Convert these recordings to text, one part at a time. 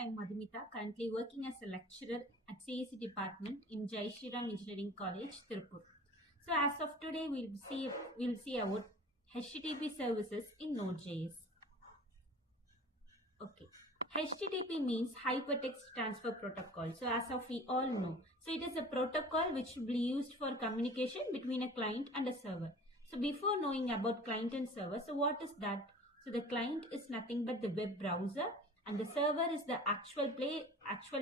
I'm Madhumita, currently working as a lecturer at CSE department in Shriram Engineering College, Tirupur. So as of today, we'll see about HTTP services in Node.js. Okay. HTTP means Hypertext Transfer Protocol. So as of we all know, so it is a protocol which will be used for communication between a client and a server. So before knowing about client and server, so what is that? So the client is nothing but the web browser, and the server is the actual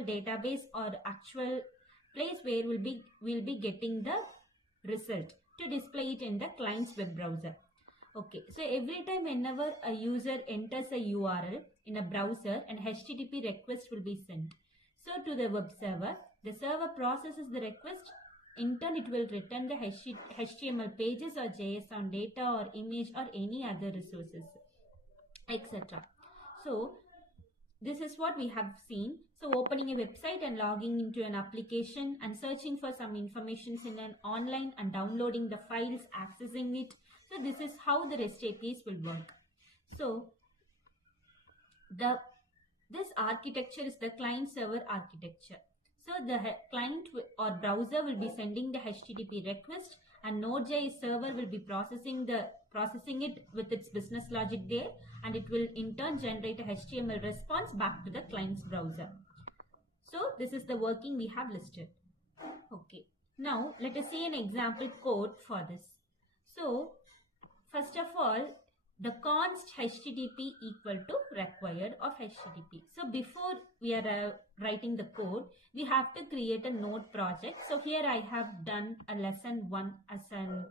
database or actual place where we'll be getting the result to display it in the client's web browser. Okay, so every time whenever a user enters a URL in a browser, an HTTP request will be sent. So to the web server, the server processes the request. In turn, it will return the HTML pages or JSON data or image or any other resources, etc. So this is what we have seen. So opening a website and logging into an application and searching for some information in an online and downloading the files, accessing it. So this is how the REST APIs will work. So this architecture is the client server architecture. So the client or browser will be sending the HTTP request, and Node.js server will be processing it with its business logic there, and it will in turn generate a HTML response back to the client's browser. So this is the working we have listed. Okay. Now let us see an example code for this. So first of all, the const HTTP equal to required of HTTP. So before we are writing the code, we have to create a node project. So here I have done a lesson 1 as a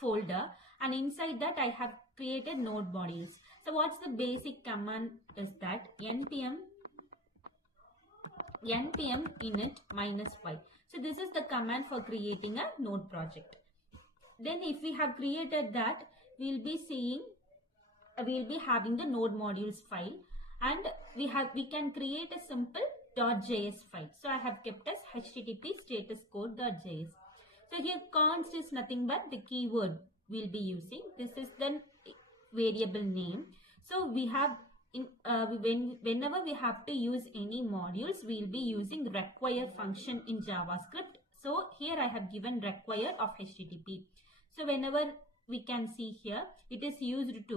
folder, and inside that I have created node modules. So what's the basic command is that npm init -y. So this is the command for creating a node project. Then if we have created that, we'll be having the node modules file, and we can create a simple .js file. So I have kept as http status code.js. So here const is nothing but the keyword we'll be using. This is the variable name. So we have whenever we have to use any modules, we'll be using require function in JavaScript. So here I have given require of HTTP. So whenever we can see here, it is used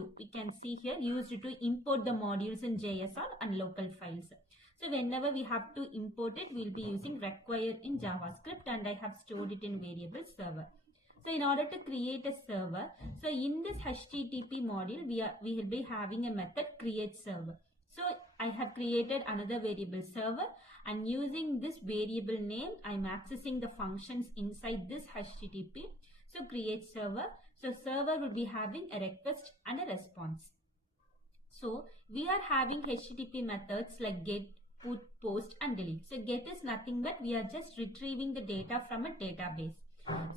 to import the modules in JSON and local files. So whenever we have to import it, we'll be using require in JavaScript, and I have stored it in variable server. So in order to create a server, so in this HTTP module, we will be having a method create server. So I have created another variable server, and using this variable name, I'm accessing the functions inside this HTTP. So create server. So server will be having a request and a response. So we are having HTTP methods like get, put, post and delete. So get is nothing but we are just retrieving the data from a database.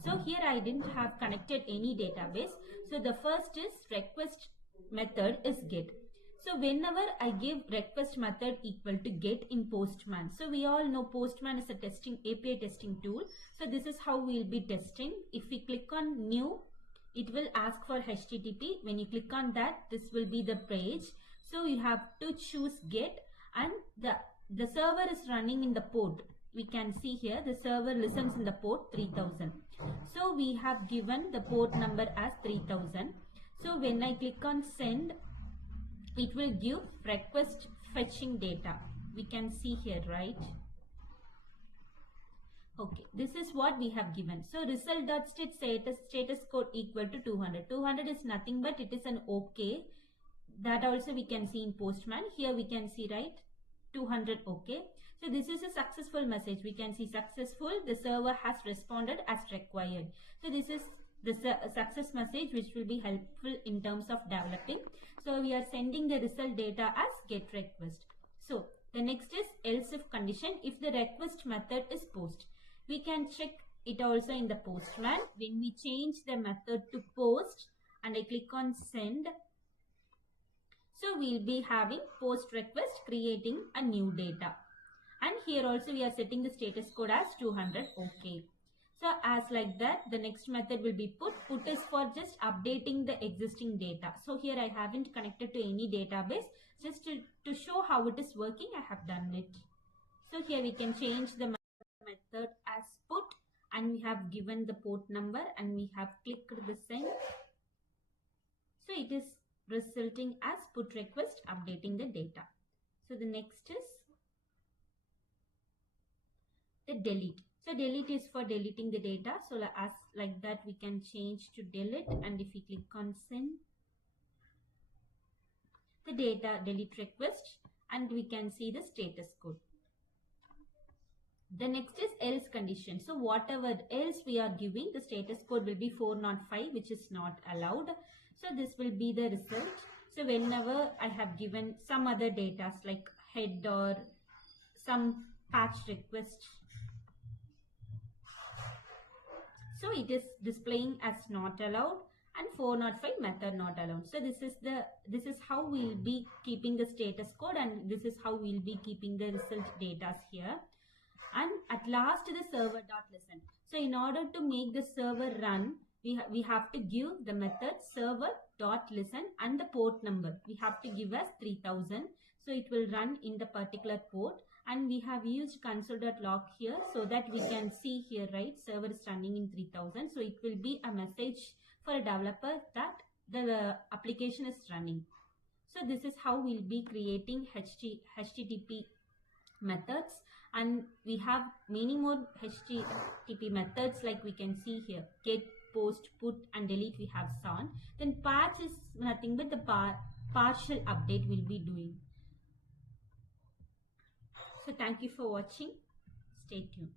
So here I didn't have connected any database. So the first is request method is get. So whenever I give request method equal to get in Postman. So we all know Postman is a API testing tool. So this is how we'll be testing. If we click on new, it will ask for HTTP. When you click on that, this will be the page. So you have to choose get, and the server is running in the port. We can see here the server listens in the port 3000. So we have given the port number as 3000. So when I click on send, it will give request fetching data. We can see here, right? Okay, this is what we have given. So result.state status code equal to 200. 200 is nothing but it is an OK. That also we can see in Postman. Here we can see, right? 200 OK. So this is a successful message. We can see successful. The server has responded as required. So this is the success message which will be helpful in terms of developing. So we are sending the result data as get request. So the next is else if condition. If the request method is post, we can check it also in the Postman. When we change the method to post and I click on send, so we'll be having post request creating a new data. And here also we are setting the status code as 200 OK. So as like that, the next method will be put. Put is for just updating the existing data. So here I haven't connected to any database. Just to show how it is working, I have done it. So here we can change the method as put, and we have given the port number and we have clicked the send. So it is resulting as put request updating the data. So the next is the delete. So delete is for deleting the data. So as like that, we can change to delete, and if we click on send, the data delete request, and we can see the status code. The next is else condition. So whatever else we are giving, the status code will be 405, which is not allowed. So this will be the result. So whenever I have given some other data like head or some patch request, so it is displaying as not allowed, and 405 method not allowed. So this is how we'll be keeping the status code, and this is how we'll be keeping the result data here. And at last, the server.listen. So in order to make the server run, we have to give the method server.listen and the port number. We have to give as 3000. So it will run in the particular port, and we have used console.log here so that we can see here, right, server is running in 3000. So it will be a message for a developer that the application is running. So this is how we'll be creating HTTP methods, and we have many more HTTP methods, like we can see here, get, post, put, and delete we have shown. Then patch is nothing but the partial update we'll be doing. So thank you for watching. Stay tuned.